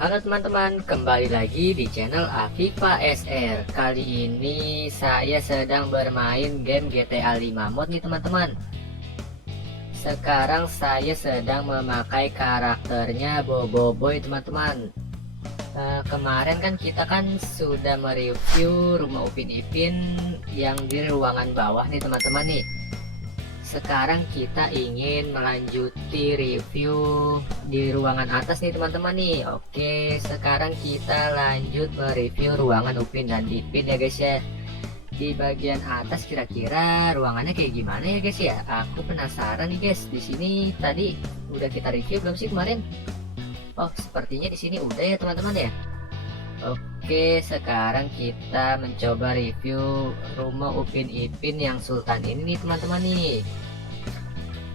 Halo teman-teman, kembali lagi di channel Afifa SR. Kali ini saya sedang bermain game GTA 5 mod nih teman-teman. Sekarang saya sedang memakai karakternya Boboiboy teman-teman. Kemarin kan kita sudah mereview rumah Upin Ipin yang di ruangan bawah nih teman-teman nih. Sekarang kita ingin melanjuti review di ruangan atas nih teman-teman nih. Oke, sekarang kita lanjut mereview ruangan Upin dan Ipin ya guys ya. Di bagian atas kira-kira ruangannya kayak gimana ya guys ya? Aku penasaran nih guys. Di sini tadi udah kita review belum sih kemarin? Oh, sepertinya di sini udah ya teman-teman ya. Oke, sekarang kita mencoba review rumah Upin Ipin yang Sultan ini nih teman-teman nih.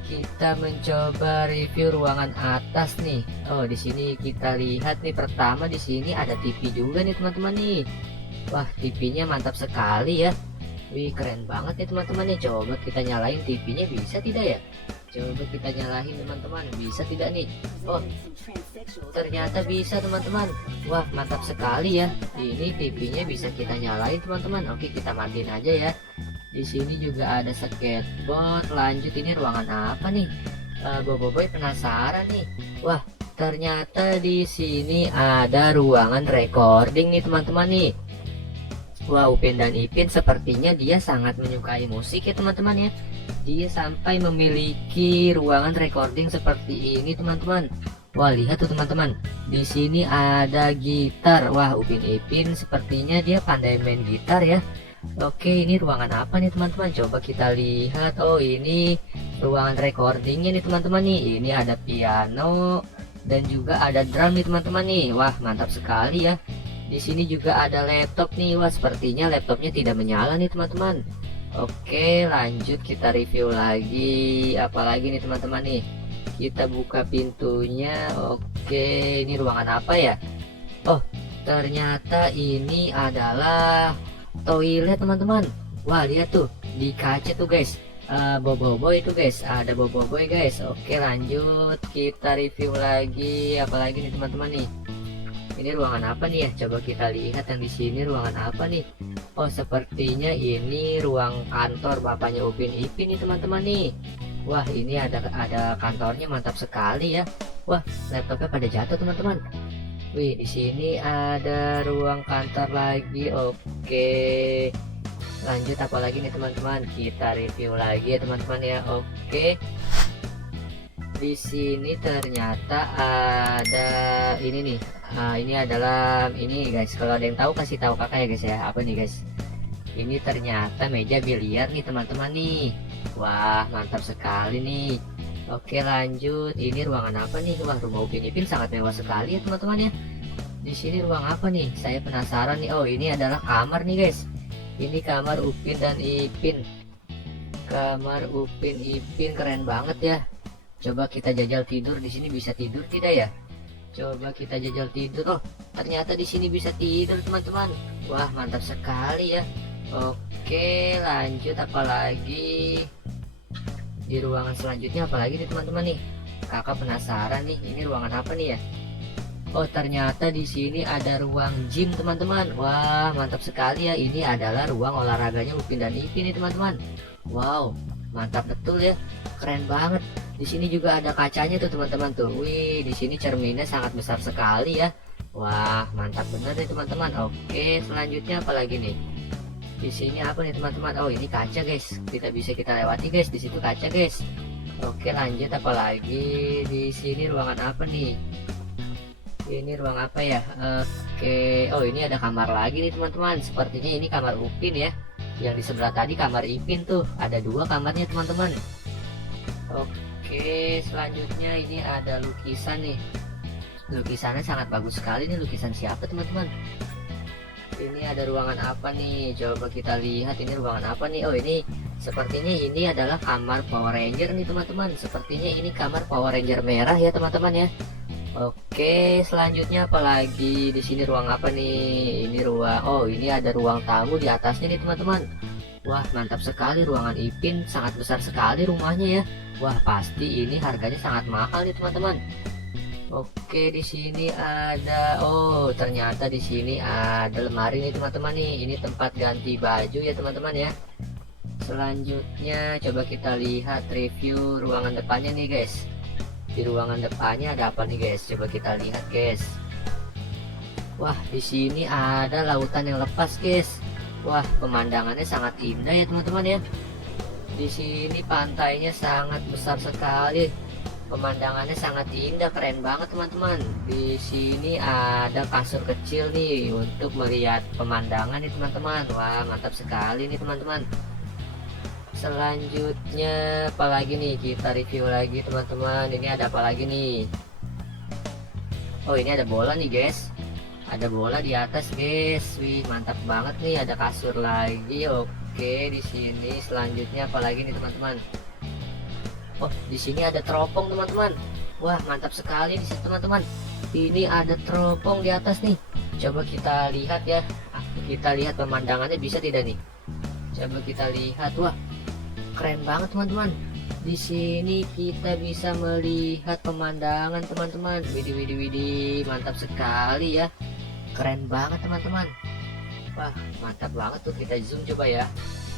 Kita mencoba review ruangan atas nih. Oh, di sini kita lihat nih, pertama di sini ada TV juga nih teman-teman nih. Wah, TV-nya mantap sekali ya. Wih, keren banget nih teman-teman nih. Coba kita nyalain TV-nya, bisa tidak ya? Coba kita nyalain teman-teman, bisa tidak nih? Oh, ternyata bisa teman-teman. Wah, mantap sekali ya. Ini TV-nya bisa kita nyalain teman-teman. Oke, kita matiin aja ya. Di sini juga ada skateboard. Lanjut, ini ruangan apa nih? Boboiboy penasaran nih. Wah, ternyata di sini ada ruangan recording nih teman-teman nih. Wah, Upin dan Ipin sepertinya dia sangat menyukai musik ya teman-teman ya. Dia sampai memiliki ruangan recording seperti ini teman-teman. Wah, lihat tuh teman-teman. Di sini ada gitar. Wah, Upin Ipin sepertinya dia pandai main gitar ya. Oke, ini ruangan apa nih teman-teman? Coba kita lihat. Oh, ini ruangan recordingnya nih teman-teman nih. Ini ada piano dan juga ada drum nih teman-teman nih. Wah, mantap sekali ya. Di sini juga ada laptop nih. Wah, sepertinya laptopnya tidak menyala nih teman-teman. Oke, lanjut kita review lagi. Apalagi nih teman-teman nih. Kita buka pintunya. Oke, ini ruangan apa ya? Oh, ternyata ini adalah toilet teman-teman. Wah, lihat tuh di kaca tuh guys. Boboiboy itu guys, ada Boboiboy guys. Oke, lanjut kita review lagi. Apalagi nih teman-teman nih. Ini ruangan apa nih ya? Coba kita lihat yang di sini ruangan apa nih? Oh, sepertinya ini ruang kantor bapaknya Upin Ipin nih teman-teman nih. Wah, ini ada kantornya, mantap sekali ya. Wah, laptopnya pada jatuh teman-teman. Wih, di sini ada ruang kantor lagi. Oke. Lanjut apalagi nih teman-teman? Kita review lagi ya teman-teman ya. Oke. Di sini ternyata ada ini nih. Ini adalah ini guys. Kalau ada yang tahu kasih tahu kakak ya guys ya. Apa nih guys? Ini ternyata meja biliar nih teman-teman nih. Wah, mantap sekali nih. Oke, lanjut. Ini ruangan apa nih? Wah, rumah Upin Ipin sangat mewah sekali ya teman-teman ya. Di sini ruang apa nih? Saya penasaran nih. Oh, ini adalah kamar nih guys. Ini kamar Upin dan Ipin. Kamar Upin Ipin keren banget ya. Coba kita jajal tidur. Di sini bisa tidur tidak ya? Coba kita jajal tidur. Oh, ternyata di sini bisa tidur teman-teman. Wah, mantap sekali ya. Oke, lanjut apalagi di ruangan selanjutnya, apalagi nih teman-teman nih. Kakak penasaran nih, ini ruangan apa nih ya? Oh, ternyata di sini ada ruang gym teman-teman. Wah, mantap sekali ya. Ini adalah ruang olahraganya Upin dan Ipin nih teman-teman. Wow, mantap betul ya. Keren banget. Di sini juga ada kacanya tuh teman-teman tuh. Wih, di sini cerminnya sangat besar sekali ya. Wah, mantap bener nih teman-teman. Oke, selanjutnya apalagi nih? Di sini apa nih teman-teman? Oh, ini kaca guys. Kita lewati guys. Di situ kaca guys. Oke, lanjut apalagi? Di sini ruangan apa nih? Ini ruang apa ya? Oke. Oh, ini ada kamar lagi nih teman-teman. Sepertinya ini kamar Upin ya. Yang di sebelah tadi kamar Ipin tuh. Ada dua kamarnya teman-teman. Oke, selanjutnya ini ada lukisan nih. Lukisannya sangat bagus sekali nih. Lukisan siapa teman-teman? Ini ada ruangan apa nih? Coba kita lihat ini ruangan apa nih? Oh, ini sepertinya ini adalah kamar Power Ranger nih teman-teman. Sepertinya ini kamar Power Ranger merah ya teman-teman ya. Oke, selanjutnya apalagi di sini ruang apa nih? Ini ruang, oh ini ada ruang tamu di atasnya nih teman-teman. Wah, mantap sekali ruangan Ipin, sangat besar sekali rumahnya ya. Wah, pasti ini harganya sangat mahal nih teman-teman. Oke, di sini ada, oh ternyata di sini ada lemari nih teman-teman nih. Ini tempat ganti baju ya teman-teman ya. Selanjutnya coba kita lihat review ruangan depannya nih guys. Di ruangan depannya ada apa nih guys? Coba kita lihat guys. Wah, di sini ada lautan yang lepas guys. Wah, pemandangannya sangat indah ya teman-teman ya. Di sini pantainya sangat besar sekali. Pemandangannya sangat indah, keren banget teman-teman. Di sini ada kasur kecil nih untuk melihat pemandangan nih teman-teman. Wah, mantap sekali nih teman-teman. Selanjutnya apalagi nih, kita review lagi teman-teman. Ini ada apa lagi nih? Oh, ini ada bola nih guys. Ada bola di atas guys. Wih, mantap banget nih, ada kasur lagi. Oke, di sini selanjutnya apalagi nih teman-teman? Oh, di sini ada teropong teman-teman. Wah, mantap sekali di situ teman-teman. Ini ada teropong di atas nih. Coba kita lihat ya. Kita lihat pemandangannya bisa tidak nih? Coba kita lihat. Wah, keren banget teman-teman. Di sini kita bisa melihat pemandangan teman-teman. Widih widih widih, mantap sekali ya. Keren banget teman-teman. Wah, mantap banget tuh, kita zoom coba ya.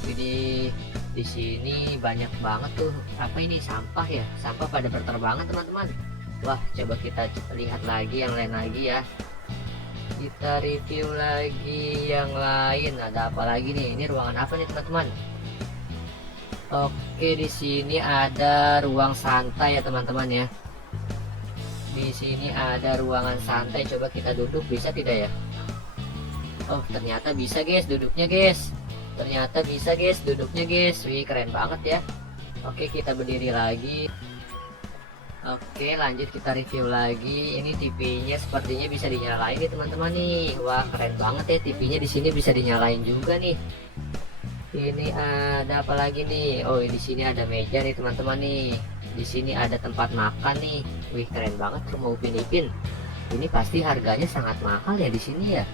Widih, di sini banyak banget tuh. Apa ini, sampah ya? Sampah pada berterbangan teman-teman. Wah, coba kita lihat lagi yang lain lagi ya. Kita review lagi yang lain. Ada apa lagi nih? Ini ruangan apa nih teman-teman? Oke, di sini ada ruang santai ya teman-teman ya. Di sini ada ruangan santai. Coba kita duduk, bisa tidak ya? Oh, ternyata bisa guys duduknya guys. Ternyata bisa guys duduknya guys. Wih, keren banget ya. Oke, kita berdiri lagi. Oke, lanjut kita review lagi. Ini TV-nya sepertinya bisa dinyalain nih teman-teman nih. Wah, keren banget ya, TV-nya di sini bisa dinyalain juga nih. Ini ada apa lagi nih? Oh, di sini ada meja nih teman-teman nih. Di sini ada tempat makan nih. Wih, keren banget rumah Upin Ipin. Ini pasti harganya sangat mahal ya di sini ya.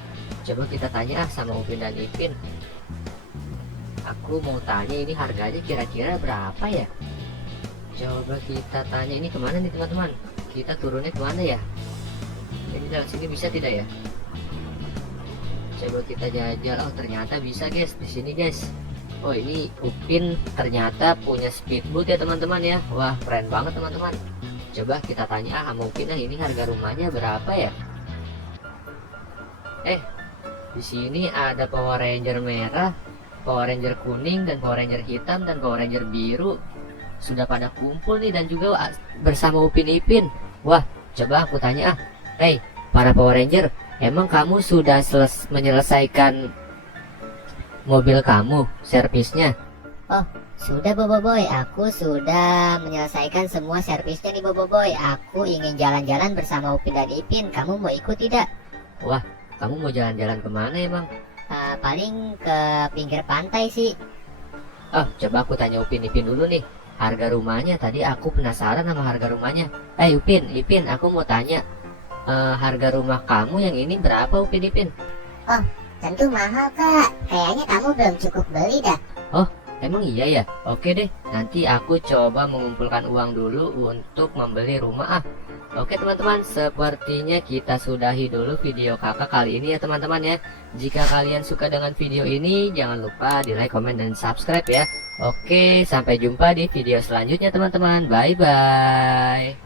Coba kita tanya sama Upin dan Ipin. Aku mau tanya ini harganya kira-kira berapa ya? Coba kita tanya, ini kemana nih teman-teman? Kita turunnya kemana ya? Ini dari sini bisa tidak ya? Coba kita jajal. Oh, ternyata bisa guys di sini guys. Oh, ini Upin ternyata punya speedboat ya teman-teman ya. Wah, keren banget teman-teman. Coba kita tanya sama Upin, ini harga rumahnya berapa ya? Di sini ada Power Ranger merah, Power Ranger kuning, dan Power Ranger hitam, dan Power Ranger biru. Sudah pada kumpul nih dan juga bersama Upin Ipin. Wah, coba aku tanya para Power Ranger, emang kamu sudah menyelesaikan mobil kamu, servisnya? Oh, sudah Boboiboy, aku sudah menyelesaikan semua servisnya nih Boboiboy. Aku ingin jalan-jalan bersama Upin dan Ipin, kamu mau ikut tidak? Wah, kamu mau jalan-jalan kemana emang? Paling ke pinggir pantai sih. Oh, coba aku tanya Upin Ipin dulu nih. Harga rumahnya, tadi aku penasaran sama harga rumahnya. Upin, Ipin, aku mau tanya. Harga rumah kamu yang ini berapa Upin Ipin? Oh, tentu mahal kak. Kayaknya kamu belum cukup beli dah. Oh, emang iya ya? Oke deh, nanti aku coba mengumpulkan uang dulu untuk membeli rumah. Oke teman-teman, sepertinya kita sudahi dulu video kakak kali ini ya teman-teman ya. Jika kalian suka dengan video ini, jangan lupa di like, komen, dan subscribe ya. Oke, sampai jumpa di video selanjutnya teman-teman. Bye-bye.